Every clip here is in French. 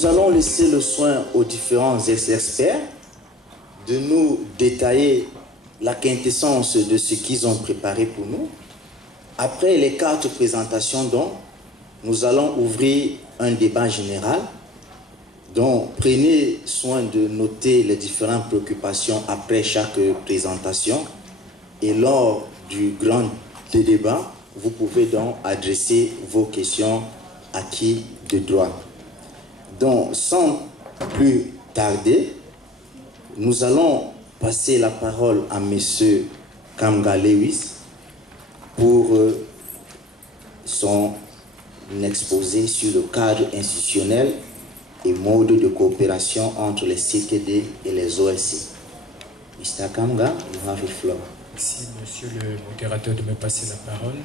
Nous allons laisser le soin aux différents experts de nous détailler la quintessence de ce qu'ils ont préparé pour nous. Après les 4 présentations, donc, nous allons ouvrir un débat général. Donc, prenez soin de noter les différentes préoccupations après chaque présentation. Et lors du grand débat, vous pouvez donc adresser vos questions à qui de droit. Donc, sans plus tarder, nous allons passer la parole à M. Kamga Lewis pour son exposé sur le cadre institutionnel et mode de coopération entre les CTD et les OSC. Mr. Kamga, you have the floor. Merci, monsieur le modérateur, de me passer la parole.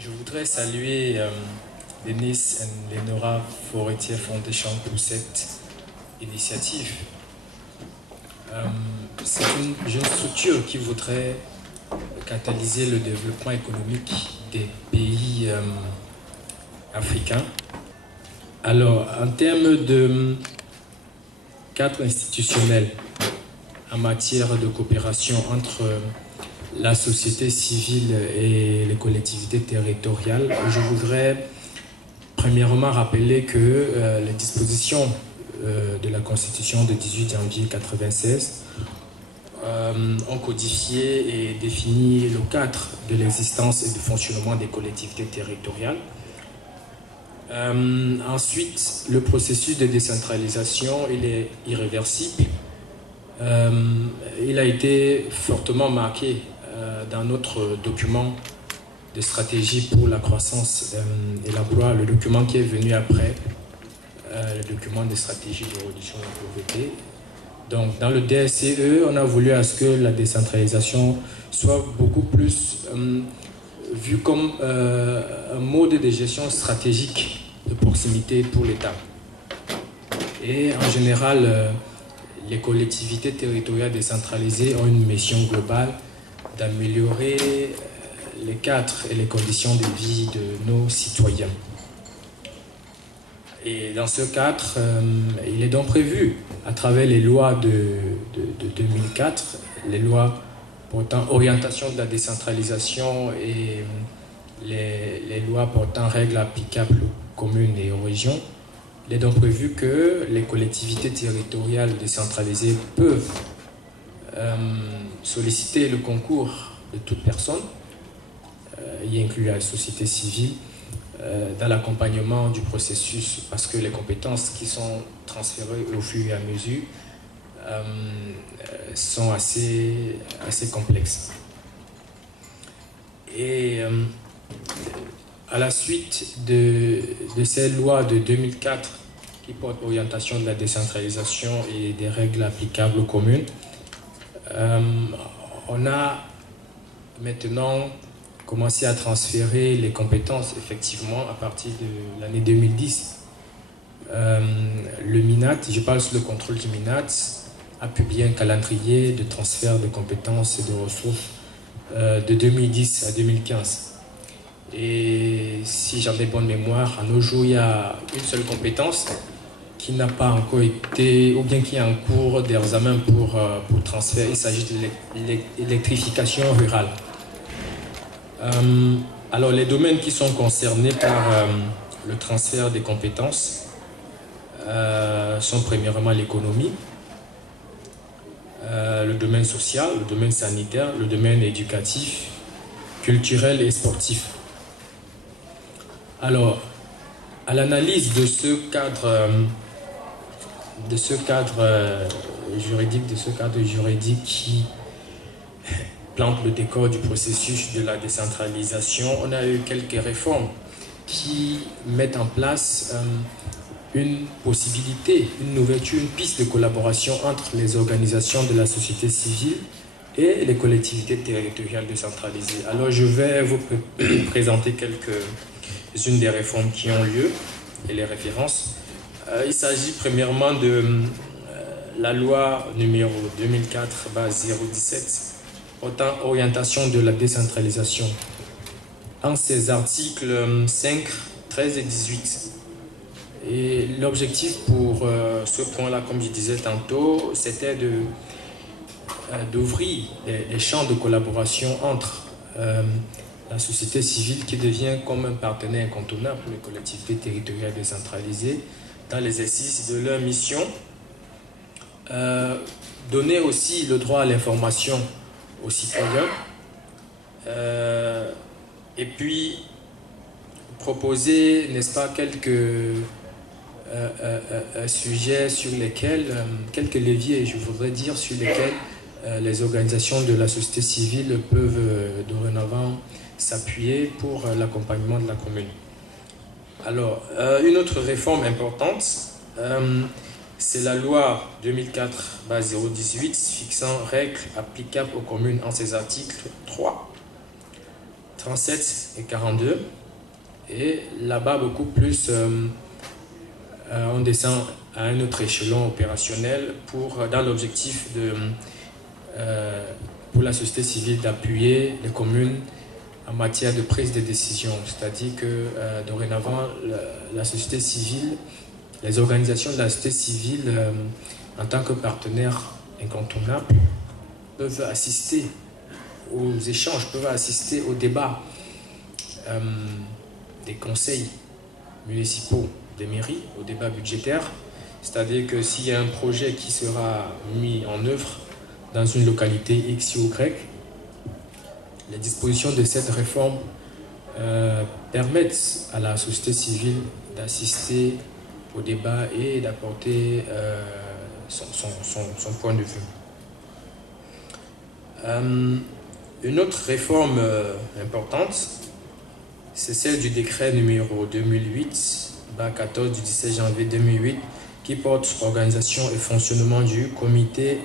Je voudrais saluer Denis et Lenora Forestier Foundation pour cette initiative. C'est une jeune structure qui voudrait catalyser le développement économique des pays africains. Alors, en termes de cadre institutionnel en matière de coopération entre la société civile et les collectivités territoriales, je voudrais premièrement rappeler que les dispositions de la Constitution de 18 janvier 1996 ont codifié et défini le cadre de l'existence et du fonctionnement des collectivités territoriales. Ensuite, le processus de décentralisation, il est irréversible. Il a été fortement marqué dans notre document de stratégie pour la croissance et l'emploi, le document qui est venu après le document de stratégie de réduction de la pauvreté. Donc, dans le DSCE, on a voulu à ce que la décentralisation soit beaucoup plus vue comme un mode de gestion stratégique de proximité pour l'État. Et en général, les collectivités territoriales décentralisées ont une mission globale d'améliorer les cadres et les conditions de vie de nos citoyens. Et dans ce cadre, il est donc prévu, à travers les lois de 2004, les lois portant orientation de la décentralisation et les lois portant règles applicables aux communes et aux régions, il est donc prévu que les collectivités territoriales décentralisées peuvent solliciter le concours de toute personne, y inclut la société civile, dans l'accompagnement du processus, parce que les compétences qui sont transférées au fur et à mesure sont assez complexes. Et à la suite de ces lois de 2004 qui portent orientation de la décentralisation et des règles applicables aux communes, on a maintenant commencé à transférer les compétences effectivement à partir de l'année 2010. Le MINAT, je parle sous le contrôle du MINAT, a publié un calendrier de transfert de compétences et de ressources de 2010 à 2015. Et si j'en ai bonne mémoire, à nos jours, il y a une seule compétence qui n'a pas encore été, ou bien qui est en cours d'examen pour transfert. Il s'agit de l'électrification rurale. Alors, les domaines qui sont concernés par le transfert des compétences sont premièrement l'économie, le domaine social, le domaine sanitaire, le domaine éducatif, culturel et sportif. Alors, à l'analyse de ce cadre juridique qui plante le décor du processus de la décentralisation, on a eu quelques réformes qui mettent en place une possibilité, une ouverture, une piste de collaboration entre les organisations de la société civile et les collectivités territoriales décentralisées. Alors, je vais vous présenter quelques-unes des réformes qui ont lieu et les références. Il s'agit premièrement de la loi numéro 2004/017 portant orientation de la décentralisation. En ses articles 5, 13 et 18, Et l'objectif pour ce point-là, comme je disais tantôt, c'était d'ouvrir les champs de collaboration entre la société civile qui devient comme un partenaire incontournable pour les collectivités territoriales décentralisées dans l'exercice de leur mission. Donner aussi le droit à l'information aux citoyens et puis proposer, n'est-ce pas, quelques sujets sur lesquels, quelques leviers, je voudrais dire, sur lesquels les organisations de la société civile peuvent dorénavant s'appuyer pour l'accompagnement de la commune. Alors, une autre réforme importante, c'est la loi 2004/018 fixant règles applicables aux communes en ses articles 3, 37 et 42. Et là-bas, beaucoup plus, on descend à un autre échelon opérationnel dans l'objectif pour la société civile d'appuyer les communes en matière de prise de décision. C'est-à-dire que dorénavant, la société civile, les organisations de la société civile, en tant que partenaires incontournables, peuvent assister aux échanges, peuvent assister au débat des conseils municipaux des mairies, au débat budgétaire. C'est-à-dire que s'il y a un projet qui sera mis en œuvre dans une localité X ou Y, les dispositions de cette réforme permettent à la société civile d'assister au débat et d'apporter son point de vue. Une autre réforme importante, c'est celle du décret numéro 2008/14 du 17 janvier 2008 qui porte sur l'organisation et fonctionnement du comité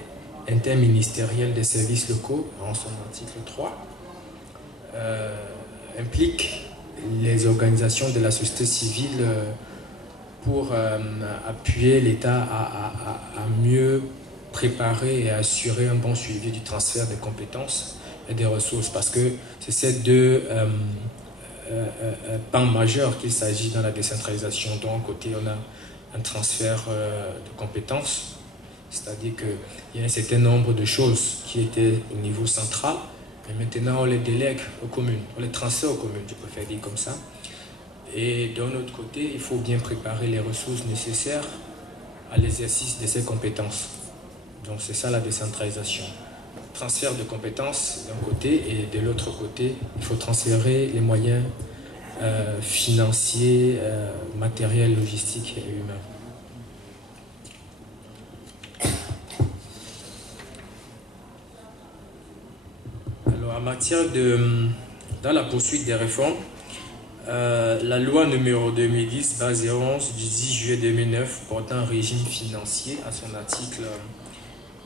interministériel des services locaux en son article 3. Implique les organisations de la société civile pour appuyer l'État à mieux préparer et assurer un bon suivi du transfert des compétences et des ressources, parce que c'est ces deux pans majeurs qu'il s'agit dans la décentralisation. D'un côté, on a un transfert de compétences, c'est-à-dire qu'il y a un certain nombre de choses qui étaient au niveau central, mais maintenant on les délègue aux communes, on les transfère aux communes, je préfère dire comme ça. Et d'un autre côté, il faut bien préparer les ressources nécessaires à l'exercice de ces compétences. Donc c'est ça la décentralisation. Transfert de compétences d'un côté, et de l'autre côté, il faut transférer les moyens financiers, matériels, logistiques et humains. Alors en matière dans la poursuite des réformes, la loi numéro 2010/011 du 10 juillet 2009 portant un régime financier à son article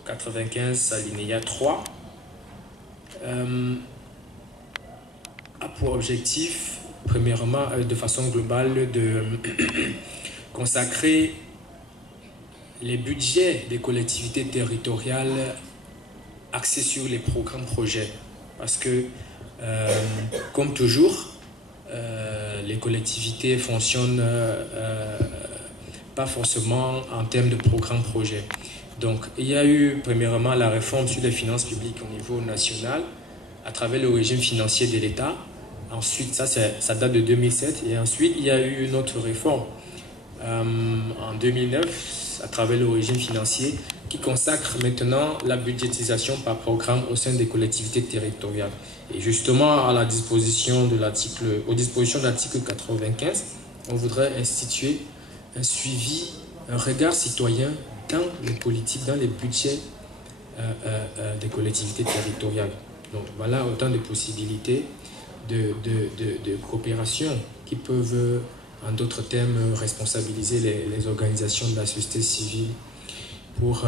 95 alinéa 3 a pour objectif, premièrement, de façon globale, de consacrer les budgets des collectivités territoriales axés sur les programmes projets. Parce que, comme toujours, les collectivités fonctionnent pas forcément en termes de programme projet. Donc, il y a eu premièrement la réforme sur les finances publiques au niveau national à travers le régime financier de l'État. Ensuite, ça date de 2007. Et ensuite, il y a eu une autre réforme en 2009 à travers le régime financier qui consacre maintenant la budgétisation par programme au sein des collectivités territoriales. Et justement, aux dispositions de l'article 95, on voudrait instituer un suivi, un regard citoyen dans les politiques, dans les budgets des collectivités territoriales. Donc voilà autant de possibilités de coopération qui peuvent, en d'autres termes, responsabiliser les organisations de la société civile pour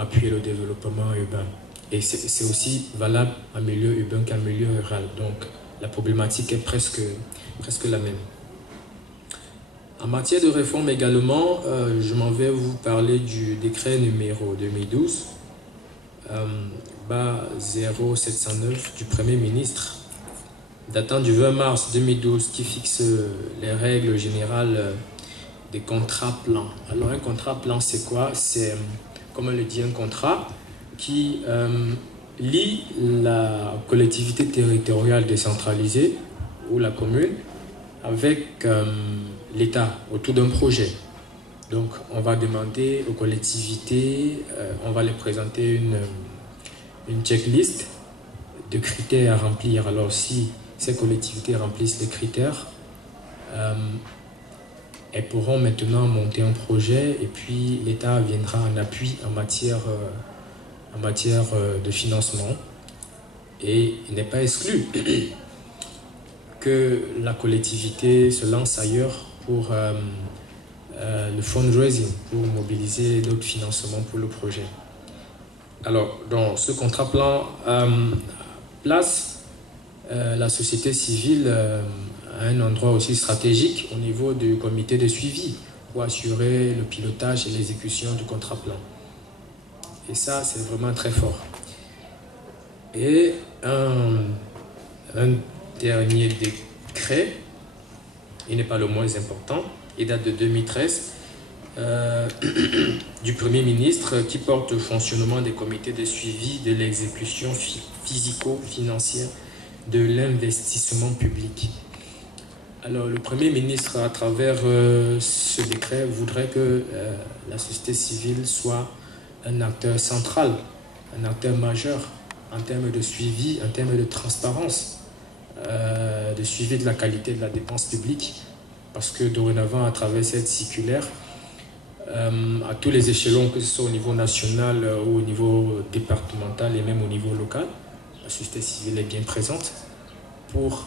appuyer le développement urbain. Et c'est aussi valable en milieu urbain qu'en milieu rural. Donc la problématique est presque la même. En matière de réforme également, je m'en vais vous parler du décret numéro 2012/0709 du Premier ministre datant du 20 mars 2012 qui fixe les règles générales des contrats plans. Alors un contrat plan, c'est quoi? C'est, comme on le dit, un contrat qui lie la collectivité territoriale décentralisée ou la commune avec l'État autour d'un projet. Donc on va demander aux collectivités, on va les présenter une checklist de critères à remplir. Alors si ces collectivités remplissent les critères, elles pourront maintenant monter un projet et puis l'État viendra en appui en matière de financement. Et il n'est pas exclu que la collectivité se lance ailleurs pour le fundraising, pour mobiliser d'autres financements pour le projet. Alors, dans ce contrat plan place la société civile à un endroit aussi stratégique au niveau du comité de suivi pour assurer le pilotage et l'exécution du contrat plan. Et ça, c'est vraiment très fort. Et un dernier décret, il n'est pas le moins important, il date de 2013, du Premier ministre qui porte le fonctionnement des comités de suivi de l'exécution physico-financière de l'investissement public. Alors le Premier ministre, à travers ce décret, voudrait que la société civile soit un acteur central, un acteur majeur en termes de suivi, en termes de transparence, de suivi de la qualité de la dépense publique, parce que dorénavant, à travers cette circulaire, à tous les échelons, que ce soit au niveau national ou au niveau départemental et même au niveau local, la société civile est bien présente pour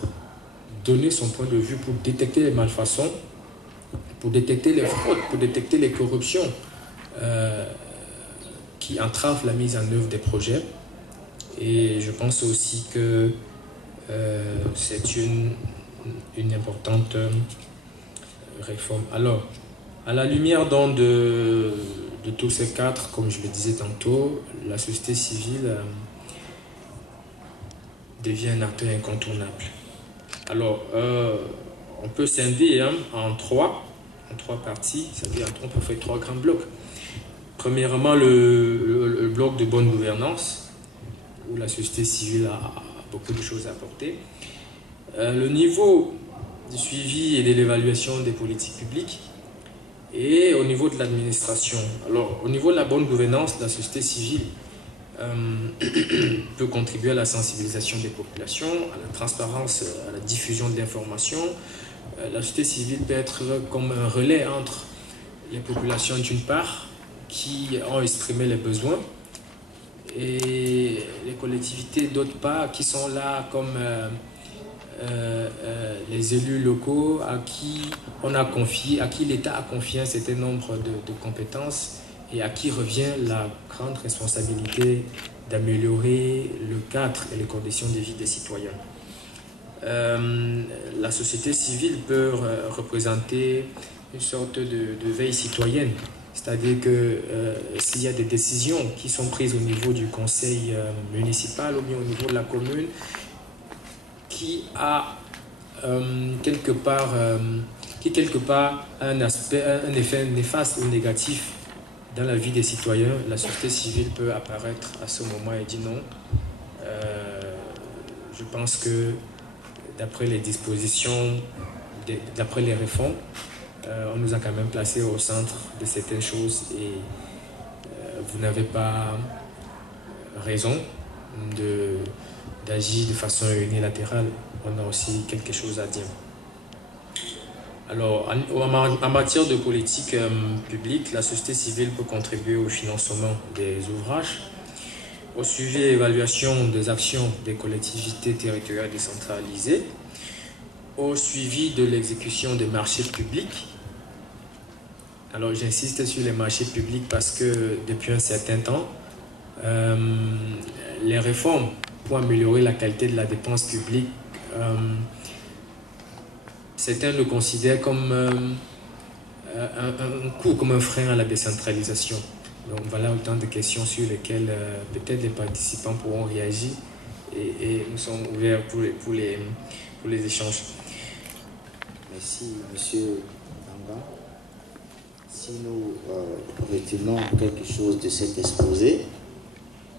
donner son point de vue, pour détecter les malfaçons, pour détecter les fraudes, pour détecter les corruptions qui entravent la mise en œuvre des projets. Et je pense aussi que c'est une importante réforme. Alors, à la lumière donc de tous ces quatre, comme je le disais tantôt, la société civile devient un acteur incontournable. Alors, on peut scinder en trois parties, c'est-à-dire on peut faire trois grands blocs. Premièrement, le bloc de bonne gouvernance, où la société civile a beaucoup de choses à apporter. Le niveau du suivi et de l'évaluation des politiques publiques, et au niveau de l'administration. Alors, au niveau de la bonne gouvernance, la société civile peut contribuer à la sensibilisation des populations, à la transparence, à la diffusion de l'information. La société civile peut être comme un relais entre les populations d'une part, qui ont exprimé les besoins, et les collectivités d'autre part, qui sont là comme les élus locaux à qui l'État a confié un certain nombre de compétences et à qui revient la grande responsabilité d'améliorer le cadre et les conditions de vie des citoyens. La société civile peut représenter une sorte de veille citoyenne, c'est-à-dire que s'il y a des décisions qui sont prises au niveau du conseil municipal ou bien au niveau de la commune, qui a quelque part a un effet néfaste ou négatif dans la vie des citoyens, la société civile peut apparaître à ce moment et dire non. Je pense que d'après les dispositions, d'après les réformes, on nous a quand même placés au centre de certaines choses et vous n'avez pas raison d'agir de façon unilatérale. On a aussi quelque chose à dire. Alors, en matière de politique publique, la société civile peut contribuer au financement des ouvrages, au suivi et évaluation des actions des collectivités territoriales décentralisées, au suivi de l'exécution des marchés publics. Alors, j'insiste sur les marchés publics parce que depuis un certain temps, les réformes pour améliorer la qualité de la dépense publique, certains le considèrent comme un coût, comme un frein à la décentralisation. Donc voilà autant de questions sur lesquelles peut-être les participants pourront réagir et nous sommes ouverts pour les échanges. Merci, Monsieur Banga. Si nous retenons quelque chose de cet exposé,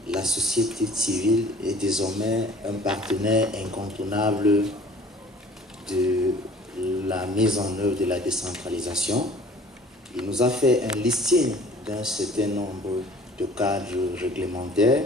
la société civile est désormais un partenaire incontournable de la mise en œuvre de la décentralisation. Il nous a fait un listing d'un certain nombre de cadres réglementaires.